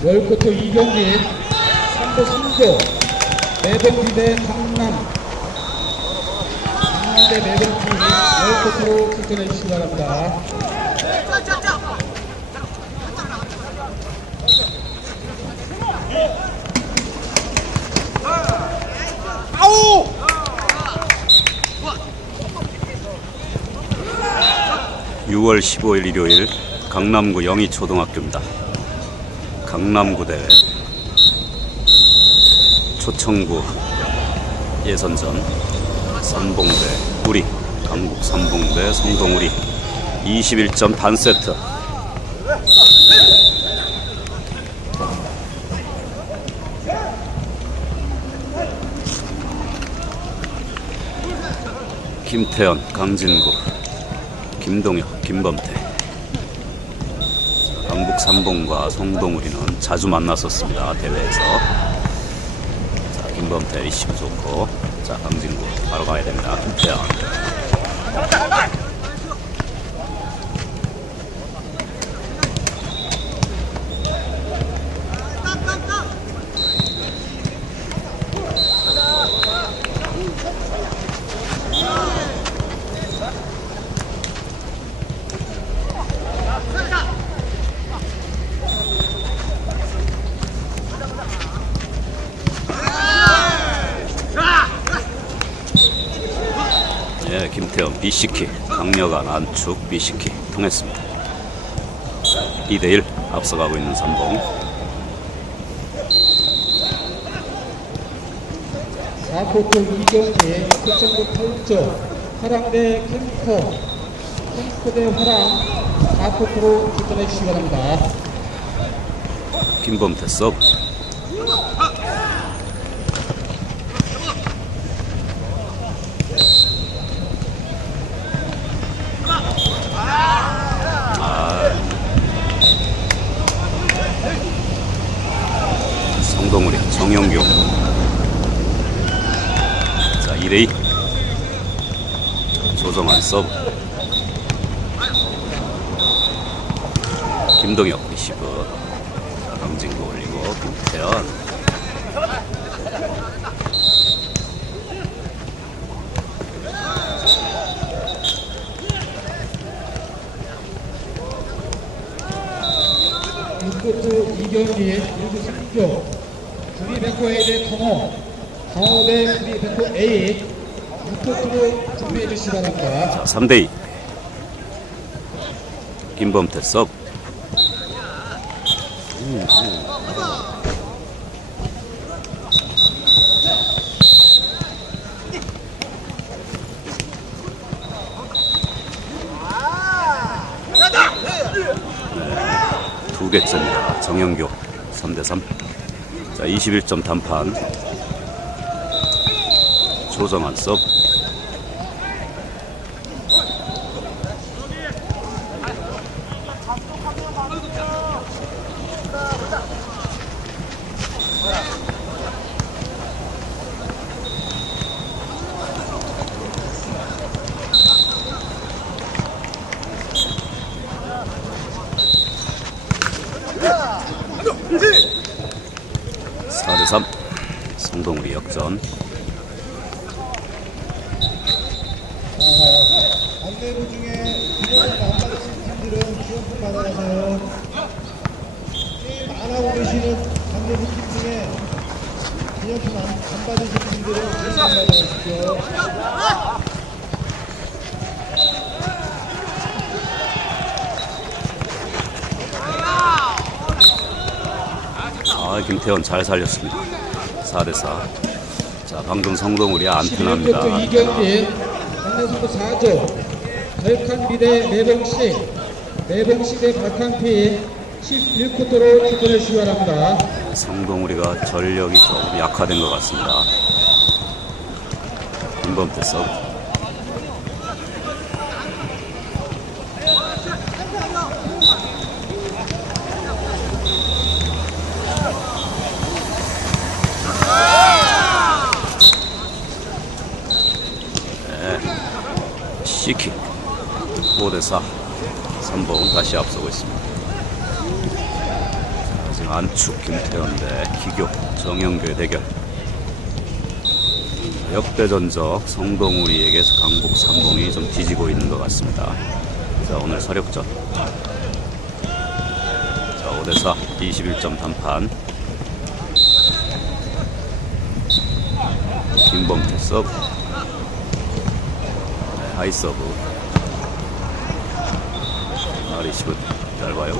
월코트 2경기 3부 3조 매봉기 대 강남 강남 대 매봉기 월코트로 출전해 주시기 바랍니다. 아우! 유 6월 15일 일요일 강남구 영희초등학교입니다. 강남구 대회 초청구 예선전 삼봉대 우리 강북 삼봉대 성동우리 21점 반세트 김태현 강진구 김동혁, 김범태. 자, 강북 삼봉과 성동우리는 자주 만났었습니다. 대회에서. 자, 김범태 리시브 좋고. 자, 강진구 바로 가야 됩니다. 김태현. 예, 비시키, 강력한 안축 비시키 통했습니다. 2대1 앞서가고 있는 삼봉. 4코트 2경기 초청구 8조 화랑 대 캠퍼 캠퍼 대 화랑 4코트로 출전해 주시기 바랍니다. 김범태 서브. 아. 성동우리 정영규 자 2대2 조정환 서브. 김동혁 리시브. 자, 강진구 올리고 김태현. 육코트 2경기 1부 3조 구리백호 A 대 강호 강호 대 구리백호 A 6코트로 준비해 주시기 바랍니다. 3대2 김범태 서브 두 개째입니다. 정영교 3대3 자 21점 단판. 조정환 서브 사대3 성동우리 역전 안내부 중에 기존 안 받으신 팀들은 지원금 받아가세요. 게임 안 하고 계시는 안내부 팀 중에 기념품 안, 안 받으신 팀들은 지원금 받아가십시오. 아 김태원 잘 살렸습니다. 4대4 자 방금 성동우리 안 편합니다. 11코트 2경기 안내선부 4조 발칸비 대 매봉시 매봉시 대 발칸비 11코트로 출전해 주시기 바랍니다. 성동우리가 전력이 조금 약화된 것 같습니다. 김범태 서브 네. C킥 5대4 3번 다시 앞서고 있습니다. 자, 지금 안축 김태현 대 기교 정영교의 대결. 역대전적 성동우리에게서 강북 삼봉이 좀 뒤지고 있는 것 같습니다. 자 오늘 서력전. 자 5대4 21점 단판. 김범태 서브. 네, 하이 서브. 아 리시브 짧아요.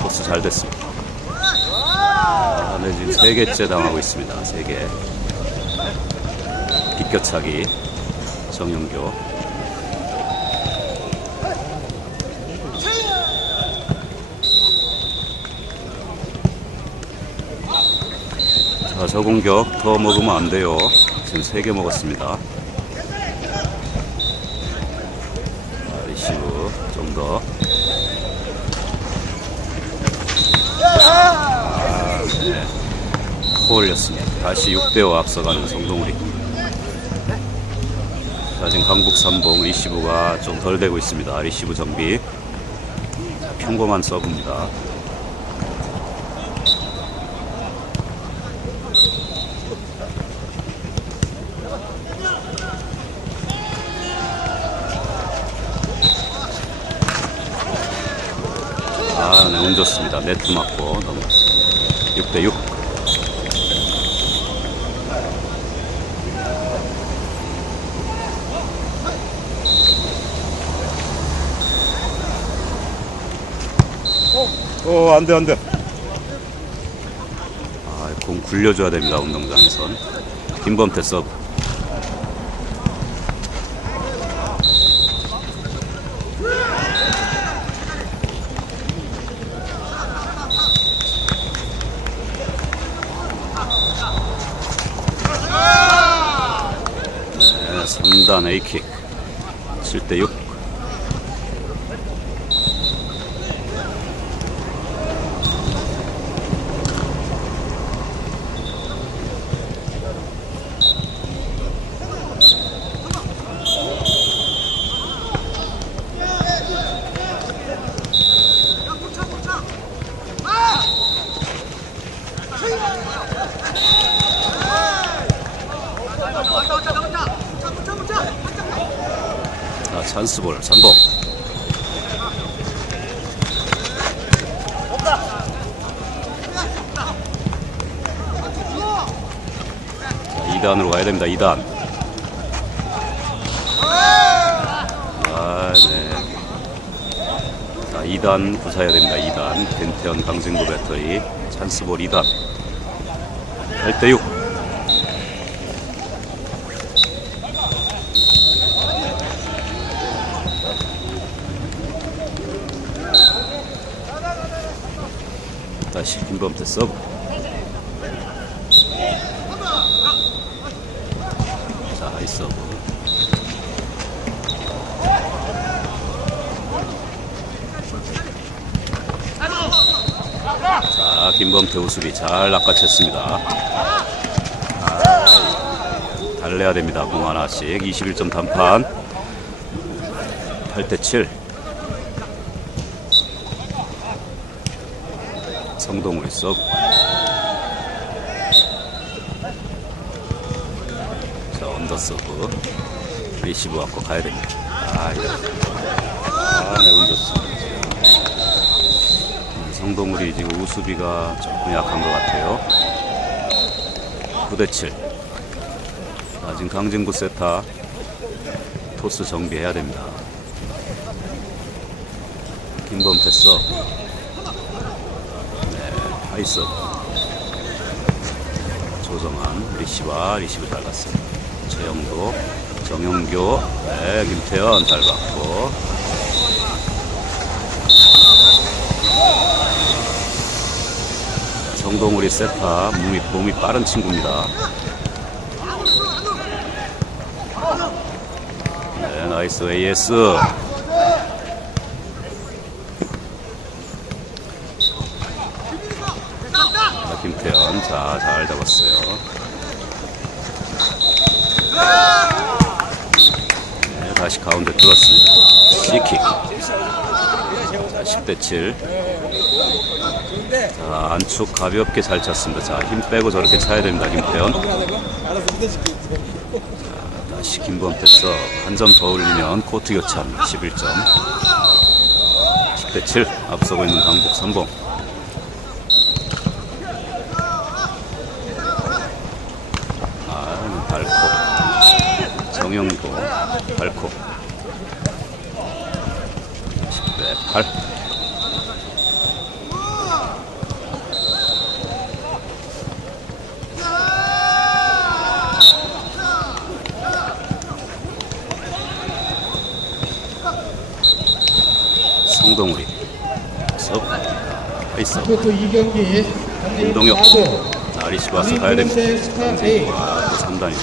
토스 잘 됐습니다. 아, 네, 지금 세 개째 당하고 있습니다. 세개. 비껴차기 정영교. 자, 저 공격 더 먹으면 안 돼요. 지금 세개 먹었습니다. 더. 아, 네. 코 올렸습니다. 다시 6대5 앞서가는 성동우리. 자, 지금 강북 삼봉 리시브가 좀 덜 되고 있습니다. 리시브 정비. 평범한 서브입니다. 아, 네, 운 좋습니다. 네트 맞고 넘어갔습니다. 6대 6. 어, 안 돼, 안 돼. 아, 공 굴려줘야 됩니다. 운동장에선. 김범태 서브. 네, 3단 A킥. 7대 6. 자, 삼봉. 자, 2단으로 가야 됩니다. 2단. 아, 네. 자, 2단 구사해야 됩니다. 2단. 벤태현 강진구 배터리. 찬스볼 2단. 8대 6. 다시 김범태 서브. 자, 하이 서브. 자, 김범태 우수비 잘 낚아챘습니다. 아, 달래야 됩니다. 공 하나씩. 21점 단판. 8대 7. 성동우리 서브. 자, 언더 서브. 리시브 갖고 가야 됩니다. 아, 이거. 아, 네, 운 좋습니다. 음, 성동우리 지금 우수비가 조금 약한 것 같아요. 9대 7. 자, 지금 강진구 세타 토스 정비해야 됩니다. 김범태 서 브. 하이스 조정한 리시와 리시브 잘 갔습니다. 최영도, 정영교, 네, 김태현 잘 받고 정동우리 세타 몸이, 몸이 빠른 친구입니다. 네, 나이스 AS. 자, 김태현 자 잘 잡았어요. 네, 다시 가운데 뚫었습니다. C킥. 자, 10대 7. 근데 자, 안축 가볍게 잘 찼습니다. 자, 힘 빼고 저렇게 차야 됩니다. 김태현. 믿어줄게. 다시 김범태 서 한점 더 올리면 코트 교체합니다. 11점. 10대 7 앞서고 있는 강북 선봉. 아, 정영도 발코. 10대 8. 성동우리. 섭. 페이스. 또 2경기 운동역. 4도 자, 리시바스 가야 됩니다. 대 스타 A 아, 또 3단이.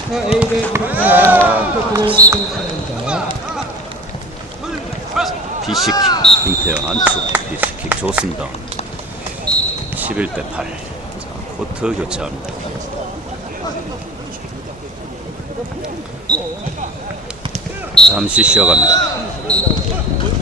비시킥. 김태현 안축. 비시킥 좋습니다. 11대 8. 자, 코트 교체합니다. 잠시 쉬어갑니다.